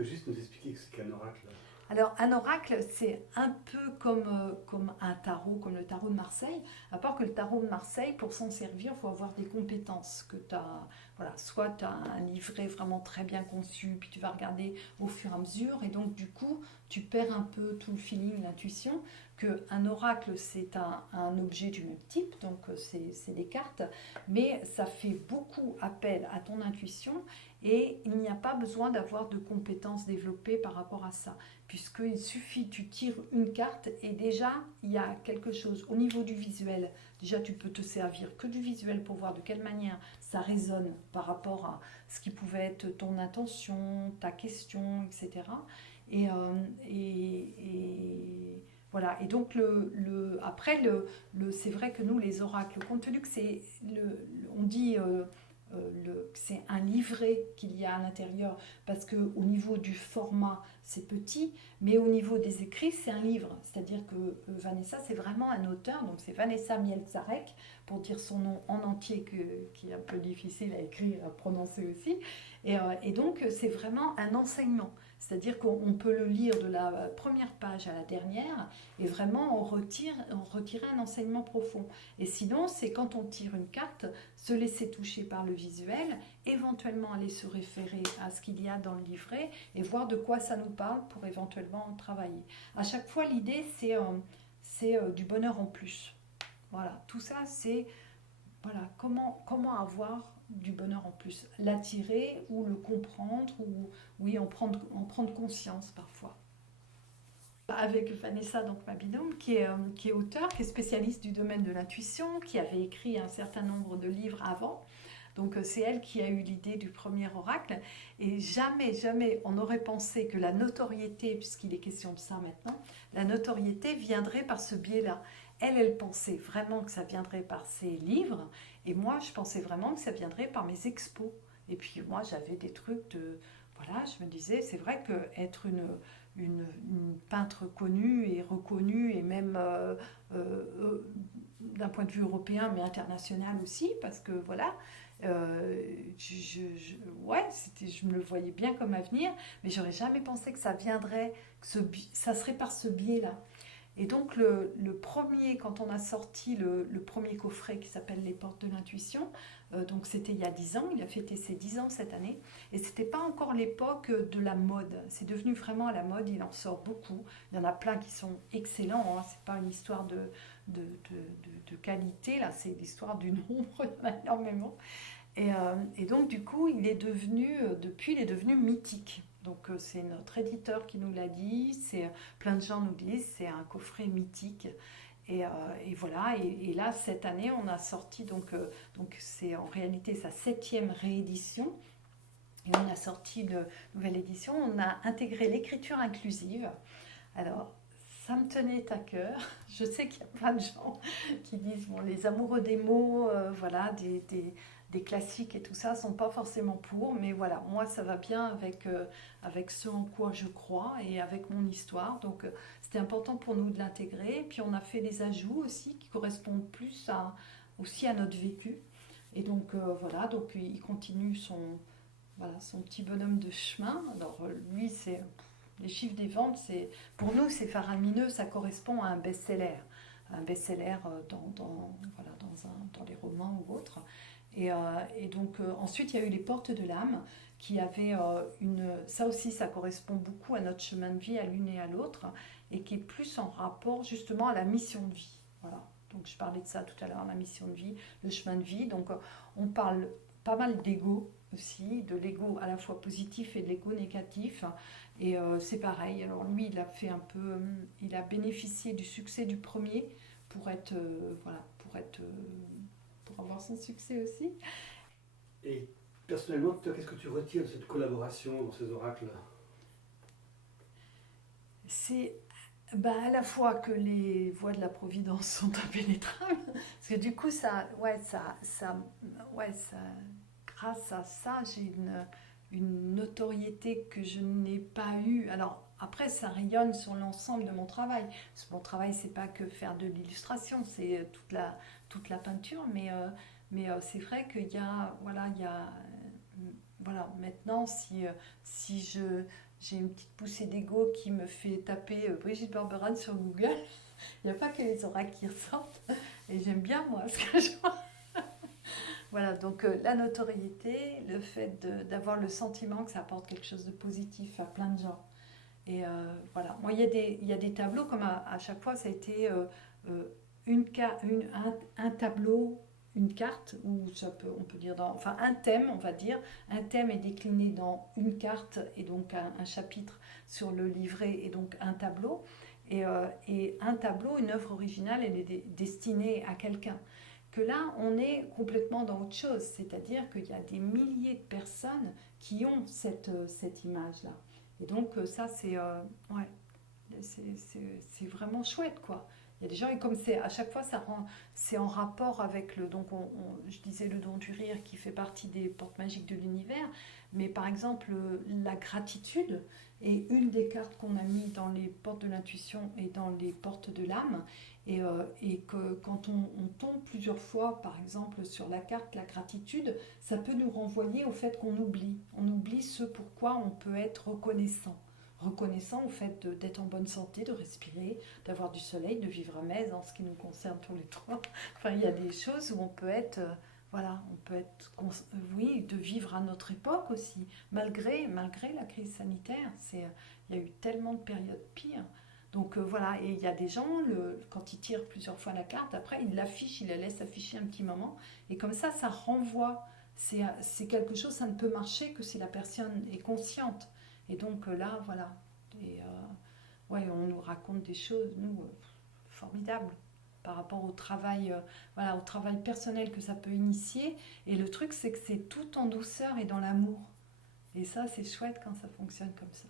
peux juste nous expliquer ce qu'est un oracle? Alors, un oracle, c'est un peu comme un tarot, comme le tarot de Marseille, à part que le tarot de Marseille, pour s'en servir, il faut avoir des compétences que tu as. Voilà, soit tu as un livret vraiment très bien conçu, puis tu vas regarder au fur et à mesure, et donc du coup, tu perds un peu tout le feeling, l'intuition, qu'un oracle, c'est un objet du même type, donc c'est des cartes, mais ça fait beaucoup appel à ton intuition, et il n'y a pas besoin d'avoir de compétences développées par rapport à ça puisqu'il suffit, tu tires une carte et déjà il y a quelque chose au niveau du visuel. Déjà tu peux te servir que du visuel pour voir de quelle manière ça résonne par rapport à ce qui pouvait être ton intention, ta question, etc. Et, voilà. Et donc après c'est vrai que nous les oracles, compte tenu que on dit que c'est un livret qu'il y a à l'intérieur parce que au niveau du format c'est petit, mais au niveau des écrits, c'est un livre. C'est-à-dire que Vanessa, c'est vraiment un auteur, donc c'est Vanessa Mielczarek, pour dire son nom en entier, qui est un peu difficile à écrire, à prononcer aussi. Et donc, c'est vraiment un enseignement. C'est-à-dire qu'on peut le lire de la première page à la dernière, et vraiment on retire un enseignement profond. Et sinon, c'est quand on tire une carte, se laisser toucher par le visuel, éventuellement aller se référer à ce qu'il y a dans le livret, et voir de quoi ça nous parle pour éventuellement travailler. À chaque fois, l'idée, c'est du bonheur en plus. Voilà, tout ça, c'est voilà, comment avoir du bonheur en plus. L'attirer ou le comprendre, ou oui, en prendre conscience parfois. Avec Vanessa, donc ma binôme, qui est auteur, qui est spécialiste du domaine de l'intuition, qui avait écrit un certain nombre de livres avant. Donc c'est elle qui a eu l'idée du premier oracle. Et jamais, jamais on aurait pensé que la notoriété, puisqu'il est question de ça maintenant, la notoriété viendrait par ce biais-là. Elle pensait vraiment que ça viendrait par ses livres. Et moi, je pensais vraiment que ça viendrait par mes expos. Et puis moi, j'avais des trucs de... Voilà, je me disais, c'est vrai qu'être une peintre connue et reconnue, et même d'un point de vue européen, mais international aussi, parce que voilà, ouais, je me le voyais bien comme avenir, mais j'aurais jamais pensé que ça viendrait, ça serait par ce biais-là. Et donc le premier, quand on a sorti le premier coffret qui s'appelle Les Portes de l'Intuition, donc c'était il y a 10 ans, il a fêté ses 10 ans cette année, et c'était pas encore l'époque de la mode, c'est devenu vraiment à la mode, il en sort beaucoup, il y en a plein qui sont excellents, hein. C'est pas une histoire de qualité, là c'est l'histoire du nombre, il y en a énormément. Et donc, du coup, depuis, il est devenu mythique. Donc, c'est notre éditeur qui nous l'a dit, plein de gens nous disent, c'est un coffret mythique. Et, et voilà, et là, cette année, on a sorti, donc c'est en réalité sa 7e réédition. Et on a sorti une nouvelle édition, on a intégré l'écriture inclusive. Alors, ça me tenait à cœur. Je sais qu'il y a plein de gens qui disent, bon, les amoureux des mots, voilà, des classiques et tout ça, sont pas forcément pour, mais voilà, moi ça va bien avec ce en quoi je crois et avec mon histoire. Donc c'était important pour nous de l'intégrer. Puis on a fait des ajouts aussi qui correspondent plus aussi à notre vécu. Et donc voilà, donc il continue voilà, son petit bonhomme de chemin. Alors lui, c'est les chiffres des ventes, pour nous c'est faramineux, ça correspond à un best-seller. Un best-seller voilà, dans les romans ou autres. Et donc ensuite il y a eu les portes de l'âme qui avaient ça aussi ça correspond beaucoup à notre chemin de vie à l'une et à l'autre et qui est plus en rapport justement à la mission de vie. Voilà. Donc je parlais de ça tout à l'heure, la mission de vie, le chemin de vie. Donc on parle pas mal d'ego aussi, de l'ego à la fois positif et de l'ego négatif. Et c'est pareil. Alors lui, il a bénéficié du succès du premier pour être, voilà, pour avoir son succès aussi. Et personnellement, toi, qu'est-ce que tu retires de cette collaboration dans ces oracles? C'est à la fois que les voies de la Providence sont impénétrables, parce que du coup, grâce à ça, j'ai une notoriété que je n'ai pas eue. Alors après, ça rayonne sur l'ensemble de mon travail. Parce que mon travail, c'est pas que faire de l'illustration, c'est toute la peinture, mais c'est vrai qu'il y a, voilà, il y a, voilà, maintenant, si je j'ai une petite poussée d'ego qui me fait taper Brigitte Barberan sur Google. Il n'y a pas que les oracles qui ressortent. Et j'aime bien, moi, ce que je vois. Voilà, donc la notoriété, le fait d'avoir le sentiment que ça apporte quelque chose de positif à plein de gens. Et voilà, moi, il y a des tableaux, comme à chaque fois, ça a été un tableau, une carte, ou on peut dire enfin un thème, on va dire. Un thème est décliné dans une carte, et donc un chapitre sur le livret, et donc un tableau. Et un tableau, une œuvre originale, elle est destinée à quelqu'un. Que là, on est complètement dans autre chose, c'est-à-dire qu'il y a des milliers de personnes qui ont cette image-là. Et donc ça, ouais, c'est vraiment chouette, quoi. Il y a des gens, et comme c'est à chaque fois, c'est en rapport avec donc je disais le don du rire qui fait partie des portes magiques de l'univers, mais par exemple, la gratitude est une des cartes qu'on a mis dans les portes de l'intuition et dans les portes de l'âme, et que quand on tombe plusieurs fois, par exemple, sur la carte, la gratitude, ça peut nous renvoyer au fait qu'on oublie. On oublie ce pourquoi on peut être reconnaissant au fait d'être en bonne santé, de respirer, d'avoir du soleil, de vivre à Metz, en ce qui nous concerne tous les trois. Enfin, il y a des choses où on peut être, voilà, on peut être, oui, de vivre à notre époque aussi, malgré la crise sanitaire. Il y a eu tellement de périodes pires. Donc voilà, et il y a des gens, quand ils tirent plusieurs fois la carte, après ils l'affichent, ils la laissent afficher un petit moment, et comme ça renvoie. C'est quelque chose, ça ne peut marcher que si la personne est consciente. Et donc là, voilà. Et ouais, on nous raconte des choses, nous, formidables par rapport au travail, voilà, au travail personnel que ça peut initier. Et le truc, c'est que c'est tout en douceur et dans l'amour. Et ça, c'est chouette quand ça fonctionne comme ça.